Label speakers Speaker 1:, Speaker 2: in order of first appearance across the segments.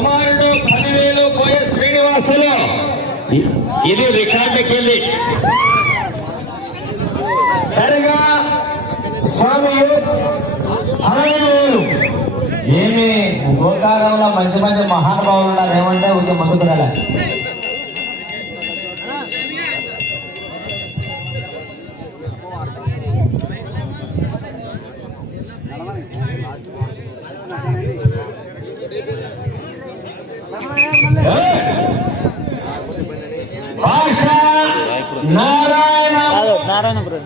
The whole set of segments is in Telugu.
Speaker 1: కుమారుడు పదివేలు పోయే శ్రీనివాసులు. ఇది రికార్డుకి వెళ్ళి సరిగా స్వామి అరవై
Speaker 2: ఏమి గోకారంలో మంచి మంచి మహానుభావులు ఉన్నారు ఏమంటే ఒక ముందుకు
Speaker 3: నారాయణపురం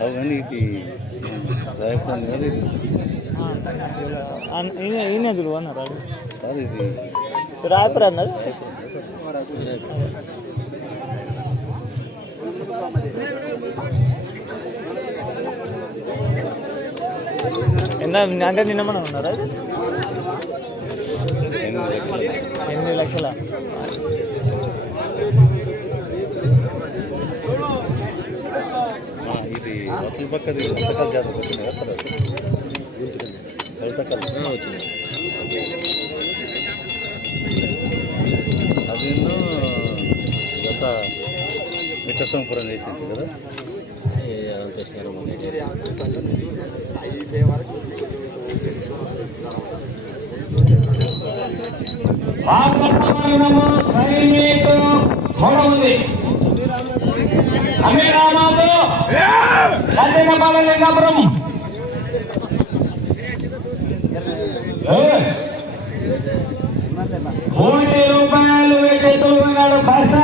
Speaker 4: అవన్నీ ఇది రాయపురం కాదు ఇది
Speaker 3: ఈ నదులు అన్నారు?
Speaker 4: కాదు ఇది.
Speaker 3: రాయపురం అన్నది? ఎన్న అంటే నిన్న మనం ఉన్నారా?
Speaker 4: ఎనిమిది
Speaker 3: లక్షల
Speaker 4: ఆ, ఇది అవతల పక్కది ఉత్తకాల జాతర వచ్చింది? కదా తర్వాత? ఉత్తకాల వచ్చింది. అది గత మిట్టసంపురం చేసింది కదా?
Speaker 1: ఆత్మసమానము సైనికు మొల లింగాపురం కోటి రూపాయలు చేతులు భాష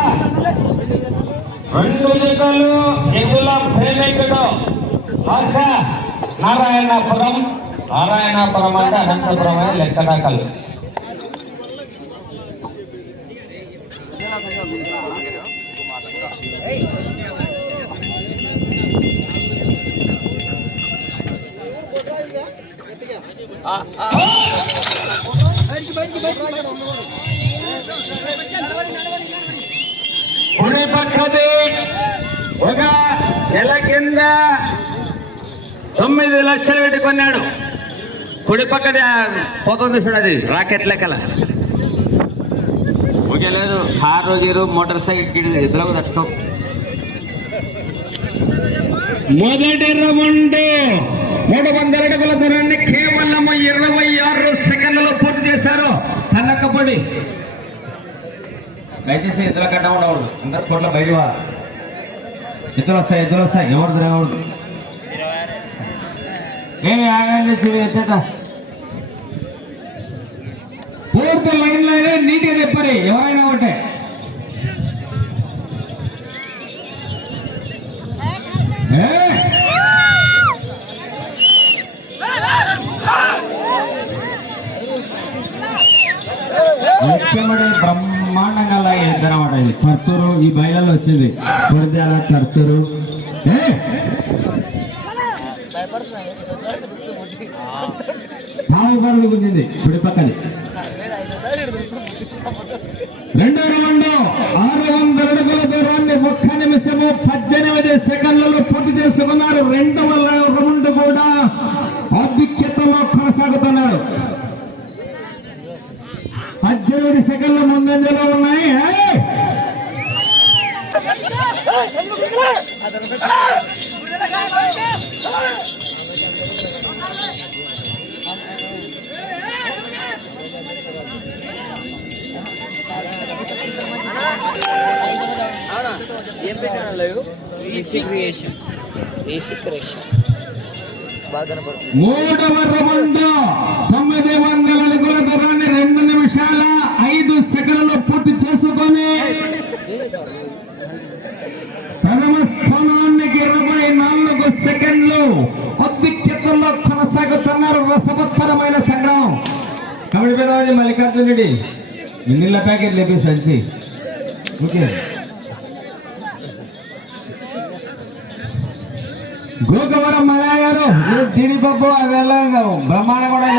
Speaker 1: రెండు జతలు ఎగుల ప్రేమికుడు. భాష నారాయణపురం నారాయణపురం అంటే అనంతపురం అని లెక్కదాకలు పక్కది ఒక నెల కింద తొమ్మిది లక్షలు పెట్టి కొన్నాడు. కుడి పక్కది ఆ పోతుంది చూడది రాకెట్ లెక్కల. ఓకే లేదు. కారు గీరు మోటార్ సైకిల్ ఇద్దరు తట్టుకో. మొదటి రౌండ్ మూడు వందల అడుగుల దూరాన్ని కేవలం ఇరవై ఆరు సెకండ్లలో పూర్తి చేశారు. కన్నక్కపొడి దయచేసి ఇద్దరు కట్ట ఉండకూడదు. అందరు పొట్ల బయట ఇద్దరు వస్తాయి ఇద్దరు వస్తాయి. ఎవరు తిరగకూడదు. ఏమి ఆగం చేసి ఎత్తట పూర్తి లైన్లో నీట్గా చెప్పారు ఎవరైనా ఒకటే. ఏ? బ్రహ్మ బ్రహ్మాండంగా లాగే అనమాట ఇది. తర్చూరు ఈ బయలలో వచ్చింది. కొరద్యాల తర్చూరు ఏ? తావు గుంజింది. కుడి పక్కది. రెండు రౌండ్ ఆరు వందల అడుగుల దూరాన్ని ఒక్క నిమిషము పద్దెనిమిది సెకండ్లలో పూర్తి చేసుకున్నారు. రెండవ రౌండ్ కూడా ఆధిక్యతలో కొనసాగుతున్నారు పద్దెనిమిది సెకండ్ల ముందంజలో ఉన్నాయి.
Speaker 3: ఏం పెట్టాను
Speaker 1: మూడవ రౌండ్ తొమ్మిది వందల అడుగుల దూరాన్ని రెండు నిమిషాల ఐదు సెకండ్లలో పూర్తి చేసుకొని ప్రథమ స్థానానికి ఇరవై నాలుగు సెకండ్లు అత్యుఖ్యతల్లో కొనసాగుతున్నారు రసవత్తరమైన సంగ్రహం కమిటీ పెద్దవాడి మల్లికార్జున రెడ్డి ఇన్నిళ్ళ ప్యాకెట్ లేపి సంచి ఓకే. గోకవరం మలయ్య గారు ఈ జీడిపప్పు అవి వెళ్ళాము బ్రహ్మాండ కూడా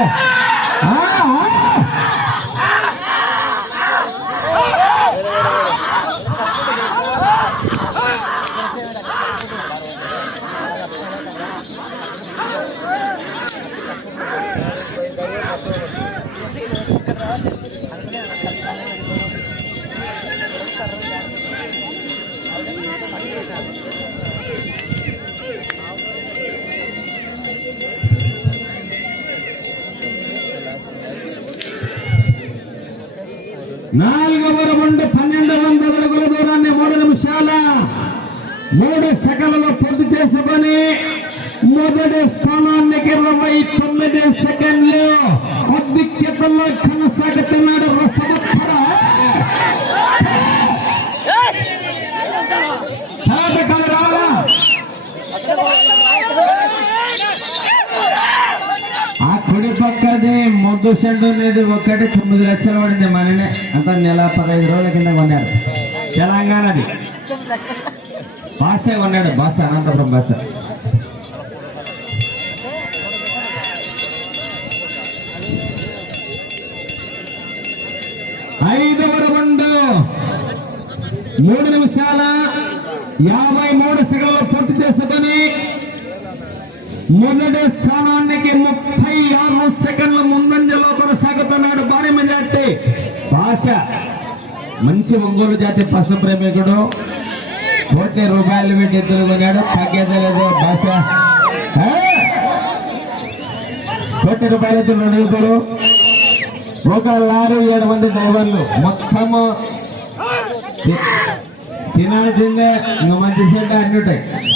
Speaker 1: నాలుగవ రౌండ్ పన్నెండు వందల అడుగుల దూరాన్ని మూడు నిమిషాల మూడు సెకండ్లలో పూర్తి చేసుకొని మొదటి స్థానానికి ఇరవై తొమ్మిది సెకండ్లు అధిక్యతలో కొనసాగుతున్నాడు ముద్దు సెంటు అనేది ఒకటి తొమ్మిది లక్షలు పడింది మననే అంత నెల పదహైదు రోజుల కింద కొన్నాడు. తెలంగాణది. బాసే కొన్నాడు బాస అనంతపురం బాస. ఐదు రౌండ్ మూడు నిమిషాల యాభై మూడు సెకండ్లు పూర్తి చేసుకొని మొదటి స్థానానికి ముప్పై ఆరు సెకండ్ల ముందంజలో కొనసాగుతున్నాడు భారీ మెజార్టీ. భాష. మంచి ఒంగోలు జాతి పశు ప్రేమికుడు. కోటి రూపాయలు పెట్టి ఎద్దులు కొన్నాడు. తగ్గేదే భాష. ఆ? కోటి రూపాయలు ఎద్దులు అడుగుతారు ఒక లారీ ఏడు మంది డ్రైవర్లు. మొత్తము తినాల్సిందే. ఇంకా మంచి సెంట అన్ని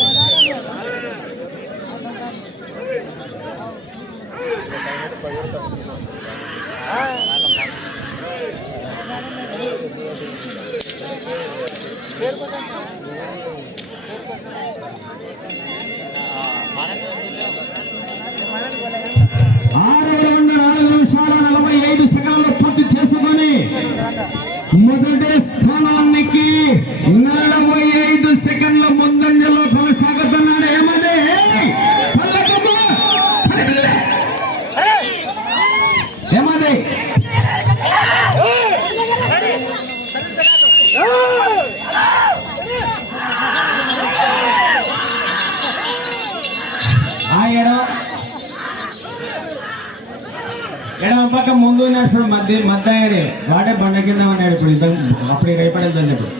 Speaker 1: బండ కింద ఉన్నాడు ఇప్పుడు ఇంత అప్పుడు రేపడేద్దాం ఇప్పుడు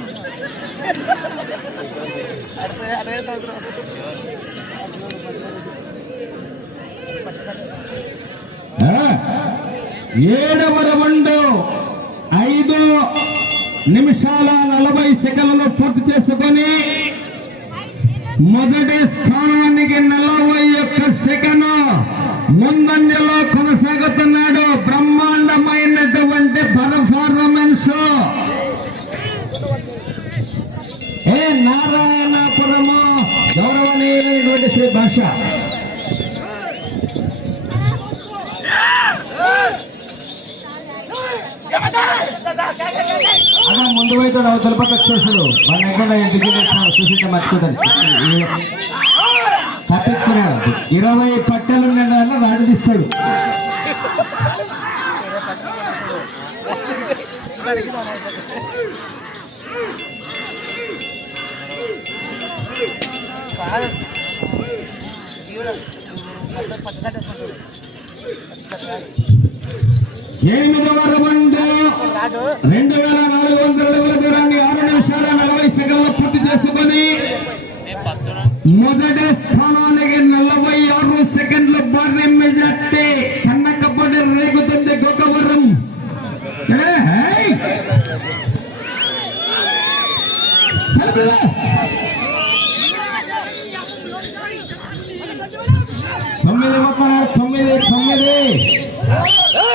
Speaker 1: ఏడవ రౌండ్ ఐదు నిమిషాల నలభై సెకండ్లలో పూర్తి చేసుకొని మొదటి స్థానానికి నలభై ఒక్క సెకండ్ ముందంజలో కొనసాగుతున్నాడు బ్రహ్మాండమైనటువంటి పర్ఫార్మెన్స్ ఏ నారాయణపురము గౌరవనీయులైనటువంటి శ్రీ భాష అలా ముందు వైపు అవతల పక్క చూసుడు. మన ఎక్కడ ఇంటికి చూసి మర్చిపోతాను. తప్పించుకున్నాడు. ఇరవై పట్టెలు ఉన్నాడు వాడు తీస్తాడు. Thank you. ఎనిమిదవ రౌండ్ రెండు వేల నాలుగు వందల అడుగుల దూరాన్ని ఆరు నిమిషాల నలభై సెకండ్లు పూర్తి చేసుకొని మొదటి స్థానానికి నలభై ఆరు సెకండ్ల భారీ మెజార్టీ కన్నకపడి రేగుతుంది గొగ్గవరం ఏ, తొమ్మిది తొమ్మిది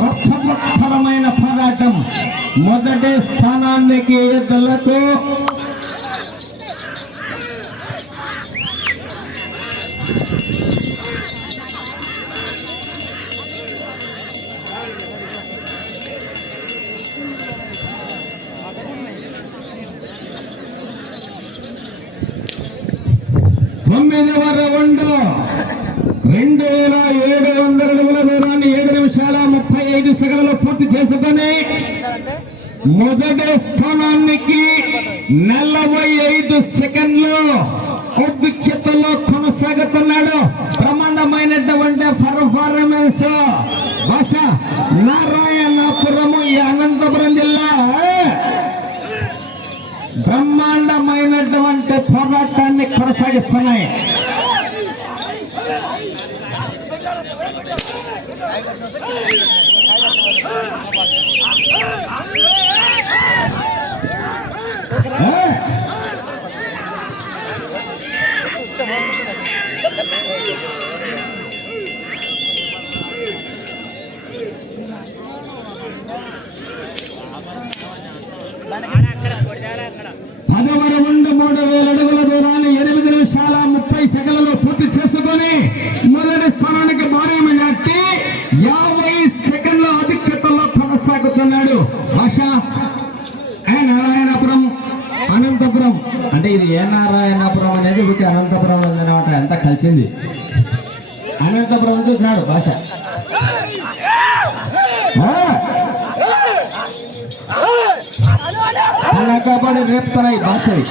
Speaker 1: రసవత్తరమైన పోరాటం. మొదటి స్థానానికి ఎద్దులకు తొమ్మిదవ రౌండ్ రెండు వేల ఏడు వందల అడుగుల దూరాన్ని ఏడు నిమిషాల ముప్పై ఐదు సెకండ్లు పూర్తి చేసుకొని మొదటి స్థానానికి నలభై ఐదు సెకండ్లు ఉద్విక్యతలో కొనసాగుతున్నాడు. బ్రహ్మాండమైనటువంటి పర్ఫార్మెన్స్ బస నారాయణపురము ఈ అనంతపురం జిల్లా. బ్రహ్మాండమైనటువంటి పోరాటాన్ని కొనసాగిస్తున్నాయి. হ্যাঁ అనంతపురం భాష. ఆ! రేపుతున్నాయి కాబట్టి భాషవి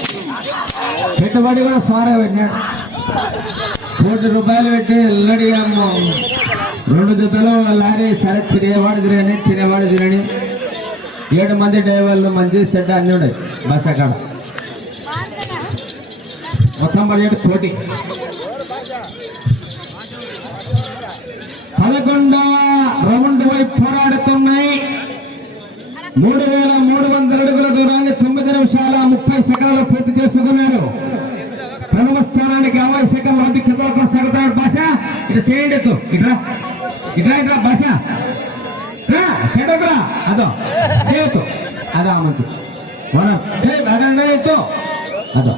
Speaker 1: పెట్టుబడి కూడా స్వారా పెట్టినాడు కోటి రూపాయలు పెట్టి ఎల్లడి రెండు జతలు లారీ సరే తినేవాడు తిరగని తినేవాడు తిరగని ఏడు మంది డ్రైవర్లు మంచి సెట్ అన్ని ఉన్నాయి బస్ అక్కడ మొత్తం పడేటు కోటి. పదకొండవ రౌండ్ వైపు పోరాడుతున్నాయి. మూడు వేల మూడు వందల అడుగుల దూరాన్ని తొమ్మిది నిమిషాల ముప్పై సెకండ్లు పూర్తి చేసుకున్నారు. ప్రథమ స్థానానికి ఆవశ్యకం సెకండ్లు అధికతలో కొనసాగుతాడు భాష ఇటు చేయండి ఎత్తు ఇట్రా ఇట్రా ఇట్రా భాష రా సెటప్ అదో చేయొద్దు అదో మంచి మనం అదండ ఎత్తు అదో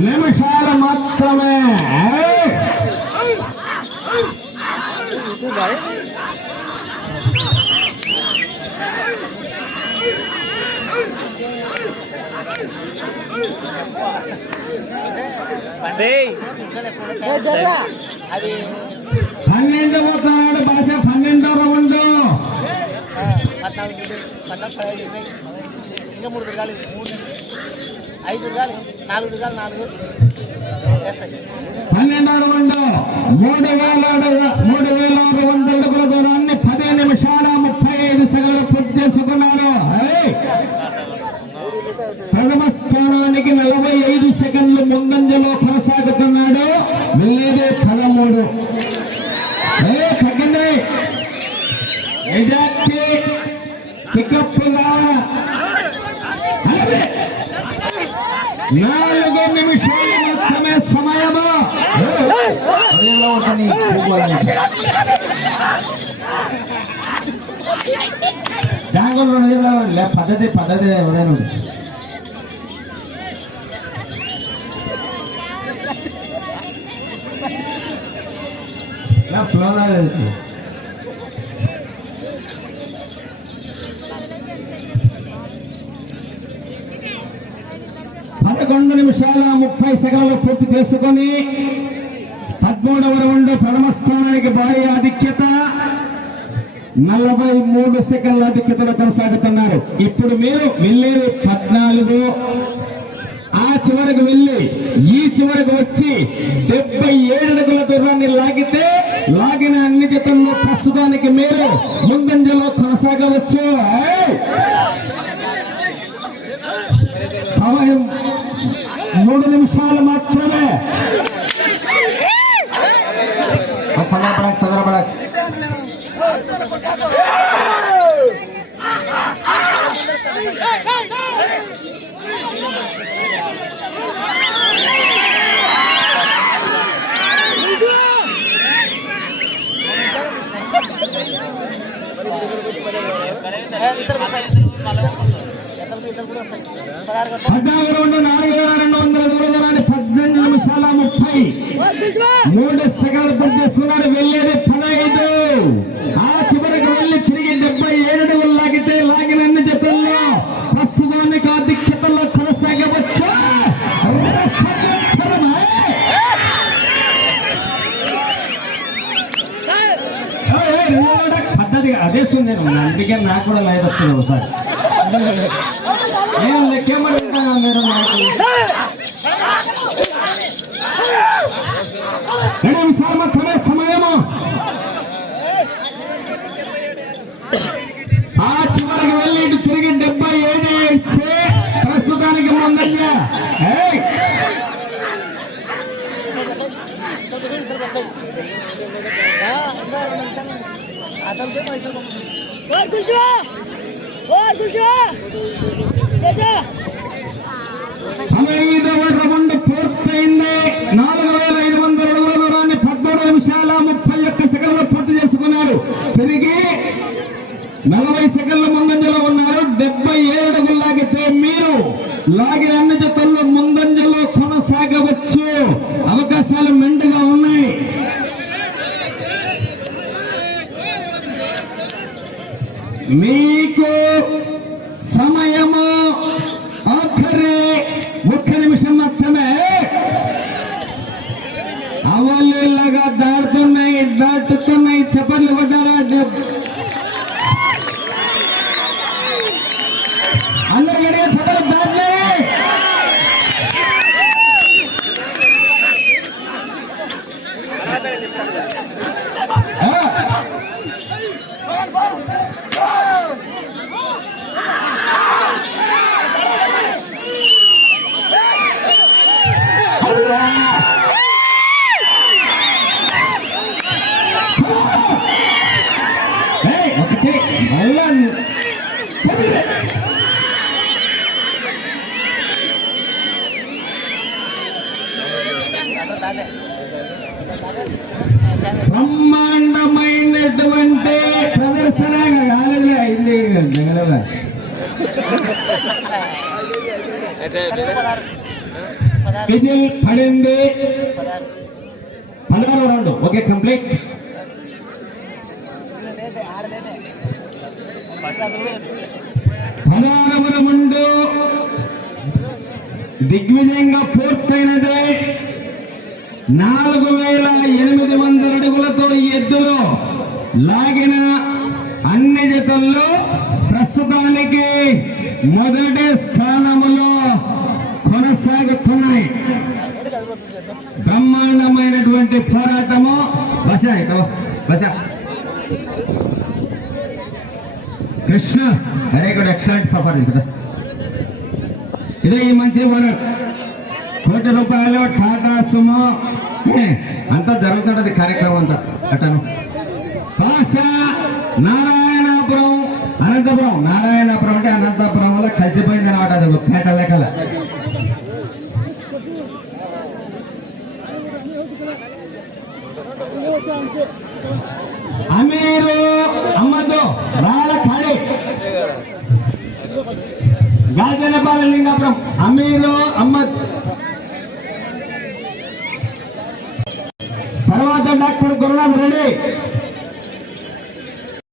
Speaker 1: నిమిషాలు మాత్రమే
Speaker 3: అది
Speaker 1: పన్నెండు పోతున్నాడు భాష పన్నెండో రౌండ్
Speaker 3: ఇంకా మూడు మూడు ఐదు దుర్గాలు నాలుగు దుర్గాలు నాలుగు. వేస్తాయి
Speaker 1: మూడు వేల ఆరు వందల అడుగుల దూరాన్ని పది నిమిషాల ముప్పై ఐదు సెకండ్లు పూర్తి చేసుకున్నారు ఏయ్! ప్రథమ స్థానానికి నలభై ఐదు సెకండ్లు ముందంజలో కొనసాగుతున్నాడు వెళ్ళేదే పదమూడు ఏ తగ్గింది మెజార్టీ పికప్ నాలుగు నిమిషాలు మాత్రమే సమయము అదేలా ఉంటుంది జాంగోలో పద్ధతి పద్ధతి ఎవరైనా ఉంది. ఇలా ఫ్లోలో పదకొండు నిమిషాల ముప్పై సెకండ్లు పూర్తి చేసుకొని పద్మూడవ రౌండ్ ప్రథమ స్థానానికి భారీ ఆధిక్యత నలభై మూడు సెకండ్ల ఆధిక్యతలో కొనసాగుతున్నారు. ఇప్పుడు మీరు వెళ్ళేది పద్నాలుగు. ఆ చివరకు వెళ్ళి ఈ చివరకు వచ్చి డెబ్బై ఏడు అడుగుల దూరాన్ని లాగితే లాగిన అన్ని జతల్లో ప్రస్తుతానికి మీరు ముందంజలో కొనసాగవచ్చు ఏయ్! సమయం మూడు నిమిషాలు మాత్రమే తొందరపడక తొందరపడక
Speaker 3: ఇద్దరు వస్తాయి ఇద్దరు ఇద్దరు కూడా వస్తాయి పదహారు గంటలు
Speaker 1: పద్నాలుగు రెండు నాలుగు వేల రెండు వందల దూరాన్ని పన్నెండు నిమిషాల ముప్పై మూడు సెకండ్లు పూర్తి చేసుకున్నాడు వెళ్ళేది పదహైదు అదే సుందరం అందుకే నాకు కూడా లైట్ వస్తుంది ఒకసారి. నేను లెక్కేమంటున్నాను మీరు నాకు. నిమిషాలు ఐదవ రౌండ్ పూర్తయింది నాలుగు వేల ఐదు వందల అడుగుల దూరాన్ని పద్మూడు నిమిషాల ముప్పై ఒక్క సెకండ్లు పూర్తి చేసుకున్నారు తిరిగి నలభై సెకండ్ల ముందంజలో ఉన్నారు. డెబ్బై ఏడు అడుగులు లాగితే మీరు లాగిన అన్ని జతల్లో ముందంజలో కొనసాగవచ్చు అవకాశాలు మెండుగా ఉన్నాయి మీకు సమయము ఆఖరి ఒక్క నిమిషం మాత్రమే. అవలీలగా దాటుతున్నాయి దాటుతున్నాయి చెప్పండి ఇది పడింది. పదహారు రౌండ్. Okay complete. పదహారవ రౌండ్. దిగ్విజయంగా పూర్తయినదే నాలుగు వేల ఎనిమిది వందల అడుగులతో ఈ ఎద్దులు లాగిన అన్ని జతల్లో ప్రస్తుతానికి మొదటి స్థానములో కొనసాగుతున్నాయి. బ్రహ్మాండమైనటువంటి పోరాటము. బస బస. Krishna very good excellent performance కదా. ఇదే ఈ మంచి ఓనర్ కోటి రూపాయలు టాటా సుమో. అంతా జరుగుతుంటది కార్యక్రమం అంతా అటను భాష నారాయణపురం అనంతపురం. నారాయణపురం అంటే అనంతపురంలో కలిసిపోయింది అనమాట అది ఒక పేట లెక్కల అమీరు అమ్మద్దు రాళ్ళ ఖాళీ. గాజనపాల లింగాపురం. అమీరు అమ్మద్ తర్వాత డాక్టర్ గురునాథ్ రెడ్డి.